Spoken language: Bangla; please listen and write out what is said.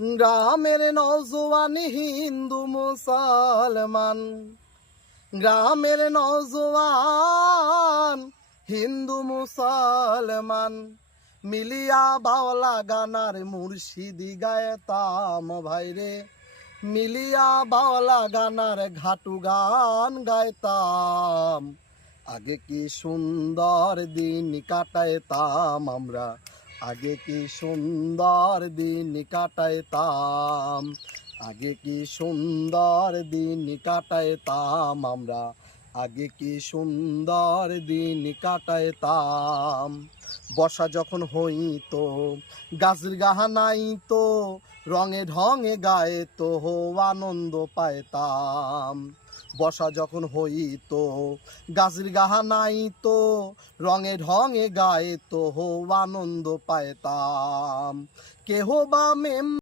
গ্রামের নওজোয়ান হিন্দু মুসলমান, গ্রামের নওজোয়ান হিন্দু মুসলমান মিলিয়া বাওলা গানার মুর্শিদি গায়তাম ভাইরে, মিলিয়া বাওলা গানার ঘাটু গান গাইতাম। আগে কি সুন্দর দিন কাটাইতাম আমরা, আগে কি সুন্দর দিন কাটাইতাম, আগে কি সুন্দর দিন কাটাইতাম আমরা, আগে কি সুন্দর দিন কাটাইতাম। বর্ষা যখন হইতো গাছের গাহা নাইতো, রঙে ঢঙে গাইতো হো আনন্দ পাইতাম। বর্ষা যখন হইতো গাছের গাহা নাইতো, রঙে ঢঙে গাইতো হো আনন্দ পাইতাম। কেহ বা মেম